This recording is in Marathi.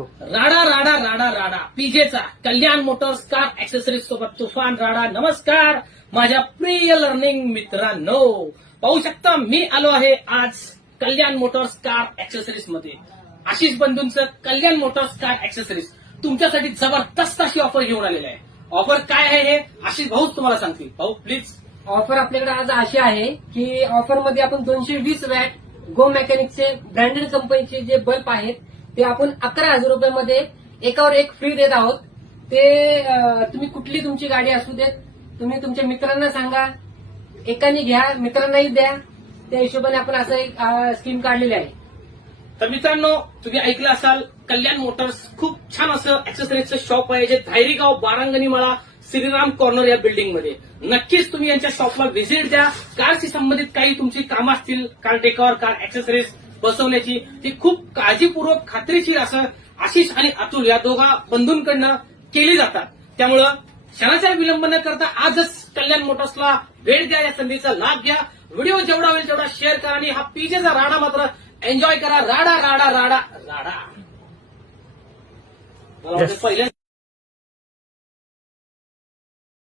राडा राडा राडा राडा पीजेचा कल्याण मोटर्स कार ऍक्सेसरीज सोबत तुफान राडा. नमस्कार माझ्या प्रिय लर्निंग मित्रांनो, पाहू शकता मी आलो आहे आज कल्याण मोटर्स कार ऍक्सेसरीज मध्ये. आशिष बंधूंचं कल्याण मोटर्स कार ऍक्सेसरीज तुमच्यासाठी जबरदस्त अशी ऑफर घेऊन आलेली आहे. ऑफर काय आहे हे आशिष भाऊच तुम्हाला सांगतील. भाऊ प्लीज. ऑफर आपल्याकडे आज अशी आहे की ऑफर मध्ये आपण 220 वॅट गो मेकॅनिकचे ब्रँडेड कंपनीचे जे बल्ब आहेत ते आपण 11,000 रुपयामध्ये एकावर एक फ्री देत आहोत. ते तुम्ही कुठली तुमची गाडी असू देत, तुम्ही तुमच्या मित्रांना सांगा, एकाने घ्या मित्रांनाही द्या. त्या हिशोबाने आपण असं एक स्कीम काढलेली आहे. तर मित्रांनो, तुम्ही ऐकलं असाल कल्याण मोटर्स खूप छान असं ऍक्सेसरीजचं शॉप आहे जे धायरीगाव बारांगणी माळा श्रीराम कॉर्नर या बिल्डिंग मध्ये. नक्कीच तुम्ही यांच्या शॉपला व्हिजिट द्या. कारशी संबंधित काही तुमची कामं असतील, कार डेकॉर, कार ऍक्सेसरीज बसवण्याची, ती खूप काळजीपूर्वक खात्रीशीर असं आशिष आणि अतुल या दोघा बंधूंकडनं केली जातात. त्यामुळं क्षणाचा विलंब न करता आजच कल्याण मोटर्सला भेट द्या, या संधीचा लाभ घ्या. व्हिडिओ जेवढा होईल तेवढा शेअर करा आणि हा पीजेचा राडा मात्र एन्जॉय करा. राडा राडा राडा राडा. मला वाटतं पहिल्या